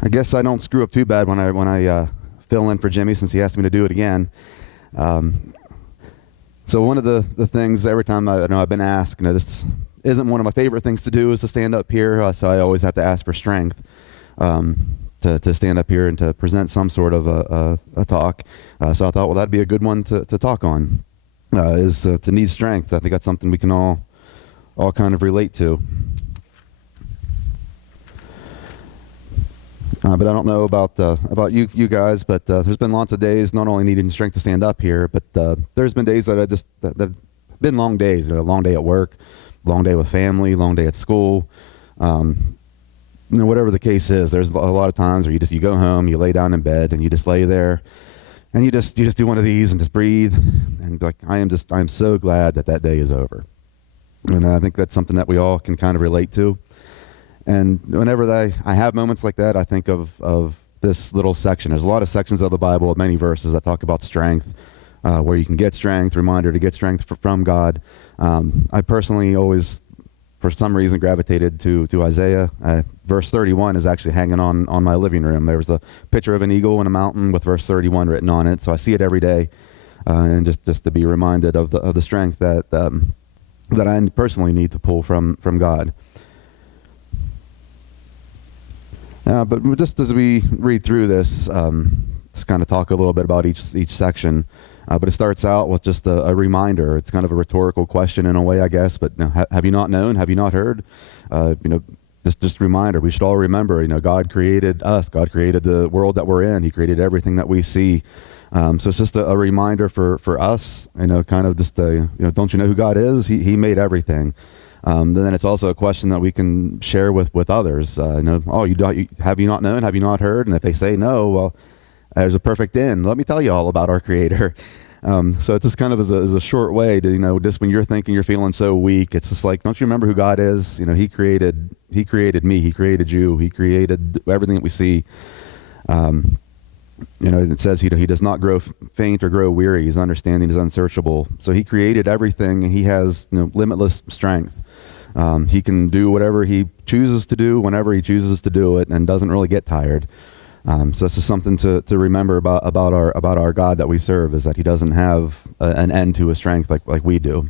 I guess I don't screw up too bad when I fill in for Jimmy, since he asked me to do it again. Um, so one of the things every time I've been asked, this isn't one of my favorite things to do, is to stand up here. So I always have to ask for strength to stand up here and to present some sort of a talk. So I thought, well, that'd be a good one to talk on. Is to need strength. I think that's something we can all kind of relate to. But I don't know about you guys, but there's been lots of days not only needing strength to stand up here, but there's been days that that been long days. A long day at work, long day with family, long day at school. Whatever the case is, there's a lot of times where you go home, you lay down in bed, and you just lay there, and you just do one of these and just breathe, and be like, I'm so glad that day is over. And I think that's something that we all can kind of relate to. And whenever I have moments like that, I think of this little section. There's a lot of sections of the Bible, many verses that talk about strength, where you can get strength, reminder to get strength from God. I personally always, for some reason, gravitated to Isaiah. Verse 31 is actually hanging on my living room. There was a picture of an eagle in a mountain with verse 31 written on it, so I see it every day, and just to be reminded of the strength that I personally need to pull from God. But just as we read through this, let's kind of talk a little bit about each section. But it starts out with just a reminder. It's kind of a rhetorical question in a way, I guess. But have you not known? Have you not heard? Just a reminder. We should all remember. God created us. God created the world that we're in. He created everything that we see. So it's just a reminder for us. Kind of just don't you know who God is? He made everything. Then it's also a question that we can share with others. Have you not known? Have you not heard? And if they say no, well, there's a perfect end. Let me tell you all about our Creator. So it's just kind of as a short way to, just when you're thinking you're feeling so weak, it's just like, don't you remember who God is? He created me. He created you. He created everything that we see. It says he does not grow faint or grow weary. His understanding is unsearchable. So he created everything, and he has limitless strength. He can do whatever he chooses to do whenever he chooses to do it, and doesn't really get tired. So it's just something to remember about our God that we serve, is that he doesn't have an end to his strength like we do.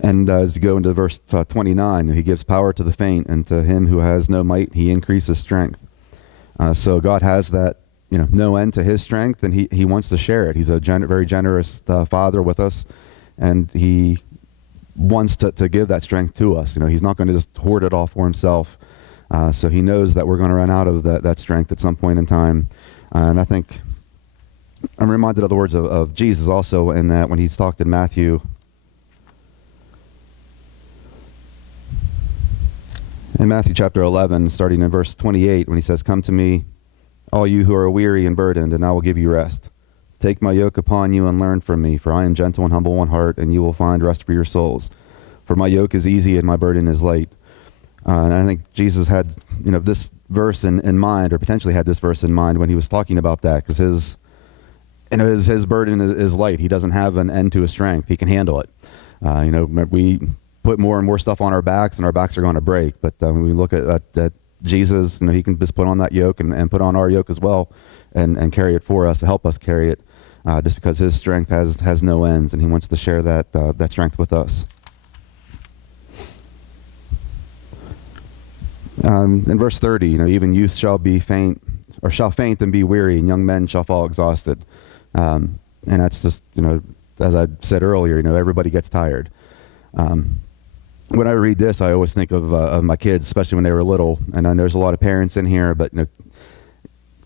And as you go into verse 29, he gives power to the faint, and to him who has no might, he increases strength. So God has that no end to his strength, and he wants to share it. He's a very generous Father with us, and he wants to give that strength to us. He's not going to just hoard it all for himself. So he knows that we're going to run out of that strength at some point in time. And I think I'm reminded of the words of Jesus also, in that when he's talked in Matthew, chapter 11, starting in verse 28, when he says, "Come to me, all you who are weary and burdened, and I will give you rest. Take my yoke upon you and learn from me, for I am gentle and humble in heart, and you will find rest for your souls. For my yoke is easy and my burden is light." And I think Jesus had, this verse in mind, or potentially had this verse in mind when he was talking about that, because his burden is light. He doesn't have an end to his strength. He can handle it. We put more and more stuff on our backs, and our backs are going to break. But when we look at Jesus, he can just put on that yoke and put on our yoke as well, and carry it for us, to help us carry it, just because his strength has no ends, and he wants to share that strength with us. In verse 30, even youth shall faint and be weary, and young men shall fall exhausted. And that's just, as I said earlier, everybody gets tired. When I read this, I always think of my kids, especially when they were little. And I know there's a lot of parents in here, but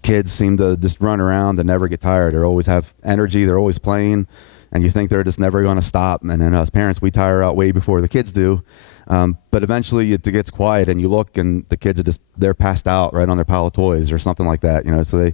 kids seem to just run around and never get tired. They always have energy. They're always playing, and you think they're just never going to stop. And then as parents, we tire out way before the kids do. But eventually it gets quiet, and you look, and the kids they're passed out right on their pile of toys or something like that. So they,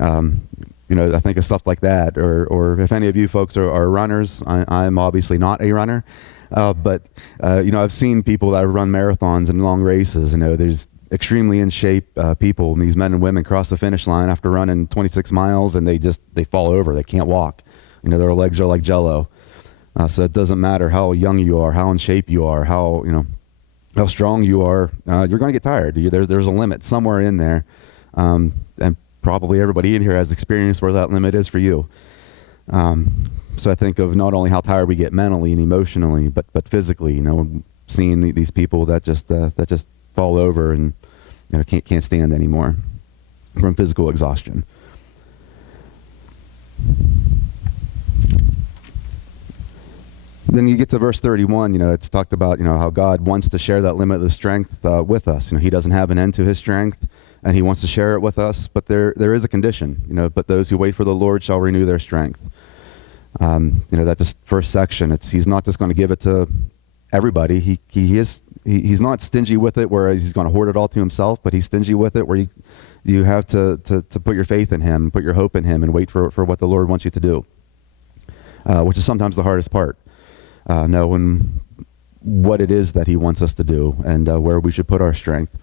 I think of stuff like that. Or if any of you folks are runners, I'm obviously not a runner. But I've seen people that run marathons and long races. There's extremely in shape people. These men and women cross the finish line after running 26 miles, and they fall over. They can't walk. Their legs are like jello. So it doesn't matter how young you are, how in shape you are, how how strong you are, you're going to get tired. There's a limit somewhere in there, and probably everybody in here has experienced where that limit is for you. So I think of not only how tired we get mentally and emotionally, but physically. Seeing these people that just fall over and can't stand anymore from physical exhaustion. Then you get to verse 31, it's talked about, how God wants to share that limitless strength with us. He doesn't have an end to his strength, and he wants to share it with us, but there is a condition, but those who wait for the Lord shall renew their strength. That just first section, he's not just going to give it to everybody. He's not stingy with it where he's going to hoard it all to himself, but he's stingy with it where you have to put your faith in him, put your hope in him, and wait for what the Lord wants you to do, which is sometimes the hardest part. Knowing what it is that he wants us to do and where we should put our strength.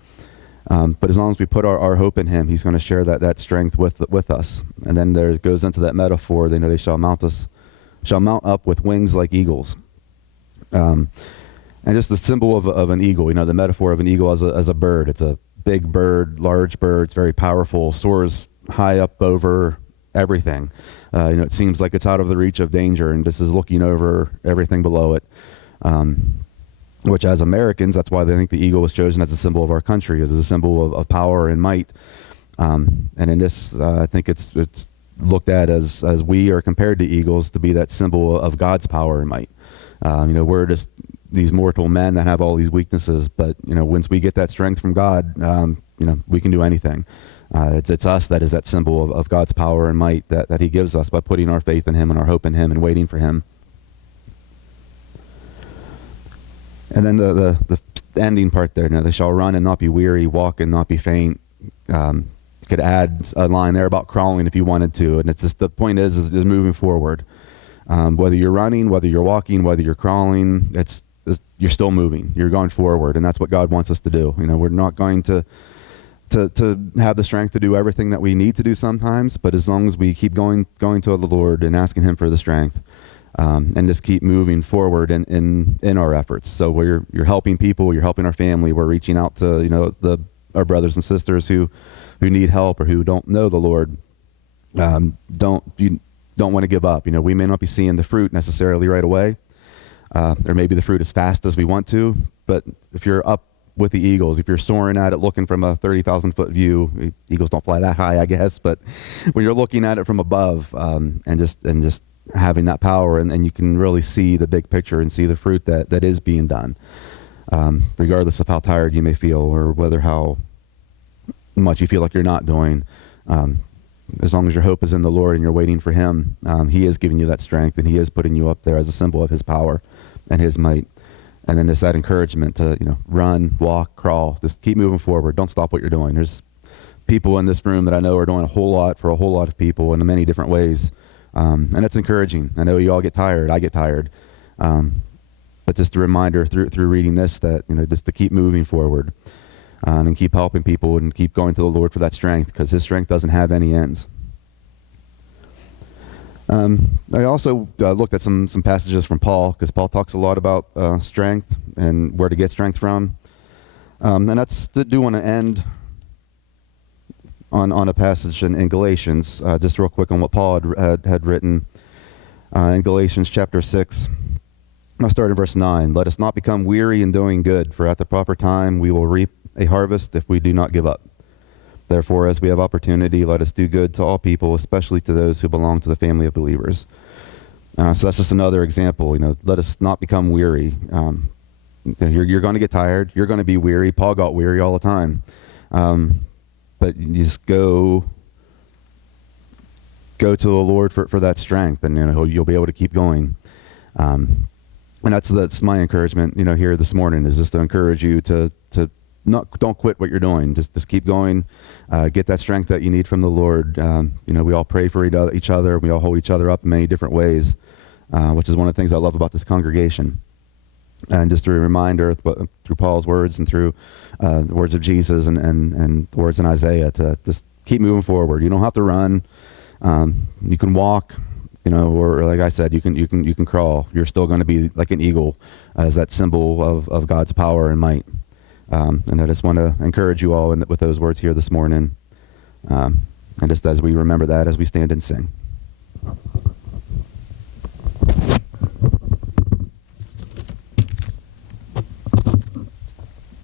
But as long as we put our hope in him, he's going to share that strength with us. And then there goes into that metaphor, they shall mount up with wings like eagles. And just the symbol of an eagle, the metaphor of an eagle as a bird. It's a big bird, large bird. It's very powerful, soars high up over everything. It seems like it's out of the reach of danger and just is looking over everything below it. Which as Americans, that's why they think the eagle was chosen as a symbol of our country, as a symbol of power and might. And in this, I think it's looked at as we are compared to eagles to be that symbol of God's power and might. We're just these mortal men that have all these weaknesses, but once we get that strength from God, we can do anything. It's us that is that symbol of God's power and might that he gives us by putting our faith in him and our hope in him and waiting for him. And then the ending part there, they shall run and not be weary, walk and not be faint. You could add a line there about crawling if you wanted to, and it's just the point is moving forward. Whether you're running, whether you're walking, whether you're crawling, you're still moving. You're going forward, and that's what God wants us to do. We're not going to have the strength to do everything that we need to do sometimes, but as long as we keep going to the Lord and asking him for the strength, and just keep moving forward in our efforts. So you're helping people, you're helping our family, we're reaching out to our brothers and sisters who need help or who don't know the Lord. Don't want to give up. We may not be seeing the fruit necessarily right away, or maybe the fruit as fast as we want to, but if you're up with the eagles, if you're soaring at it looking from a 30,000 foot view, eagles don't fly that high, I guess, but when you're looking at it from above, and just having that power, and you can really see the big picture and see the fruit that is being done, regardless of how tired you may feel or whether how much you feel like you're not doing. As long as your hope is in the Lord and you're waiting for him, he is giving you that strength, and he is putting you up there as a symbol of his power and his might. And then there's that encouragement to run, walk, crawl, just keep moving forward. Don't stop what you're doing. There's people in this room that I know are doing a whole lot for a whole lot of people in many different ways. And it's encouraging. I know you all get tired. I get tired. But just a reminder through reading this that, just to keep moving forward, and keep helping people and keep going to the Lord for that strength, because his strength doesn't have any ends. I also looked at some passages from Paul, because Paul talks a lot about strength and where to get strength from. And that's do want to end on a passage in Galatians, just real quick on what Paul had written in Galatians chapter 6. I'll start in verse 9. Let us not become weary in doing good, for at the proper time we will reap a harvest if we do not give up. Therefore, as we have opportunity, let us do good to all people, especially to those who belong to the family of believers. So that's just another example. Let us not become weary. You're going to get tired. You're going to be weary. Paul got weary all the time. But you just go to the Lord for that strength, and you'll be able to keep going. And that's my encouragement. Here this morning is just to encourage you to don't quit what you're doing. Just keep going. Get that strength that you need from the Lord. We all pray for each other. We all hold each other up in many different ways, which is one of the things I love about this congregation. And just a reminder through Paul's words and through the words of Jesus and the words in Isaiah to just keep moving forward. You don't have to run. You can walk. or like I said, you can crawl. You're still going to be like an eagle, as that symbol of God's power and might. And I just want to encourage you all with those words here this morning, and just as we remember that as we stand and sing.